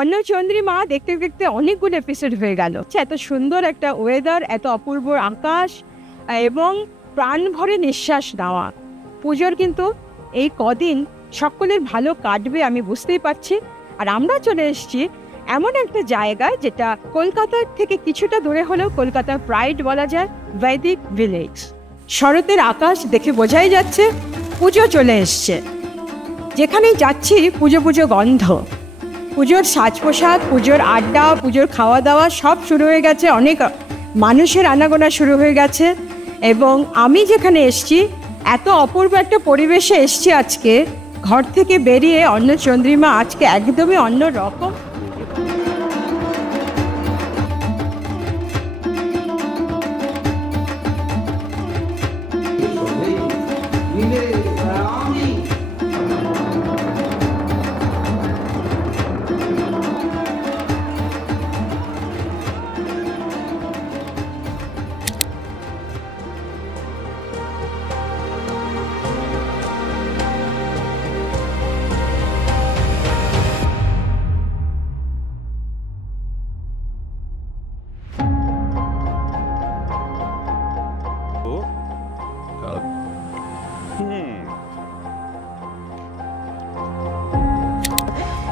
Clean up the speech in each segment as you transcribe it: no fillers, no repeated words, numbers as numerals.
অন্নচন্দ্রিমা দেখতে দেখতে অনেকগুলো এপিসোড হয়ে গেল। এত সুন্দর একটা ওয়েদার, এত অপূর্ব আকাশ এবং প্রাণ ভরে নিঃশ্বাস নেওয়া। পুজোর কিন্তু এই কদিন সকলের ভালো কাটবে আমি বুঝতেই পারছি। আর আমরা চলে এসেছি এমন একটা জায়গায় যেটা কলকাতার থেকে কিছুটা দূরে হলেও কলকাতার প্রাইড বলা যায়, বৈদিক ভিলেজ। শরতের আকাশ দেখে বোঝাই যাচ্ছে পুজো চলে এসছে। যেখানেই যাচ্ছি পুজো পুজো গন্ধ, পুজোর সাজ পোশাক, পুজোর আড্ডা, পুজোর খাওয়া দাওয়া সব শুরু হয়ে গেছে। অনেক মানুষের আনাগোনা শুরু হয়ে গেছে। এবং আমি যেখানে এসছি এত অপূর্ব একটা পরিবেশে এসছি আজকে, ঘর থেকে বেরিয়ে অন্নচন্দ্রিমা আজকে একদমই অন্য রকম।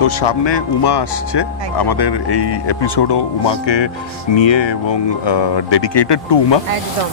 তো সামনে উমা আসছে, আমাদের এই এপিসোডও উমাকে নিয়ে এবং ডেডিকেটেড টু উমা। একদম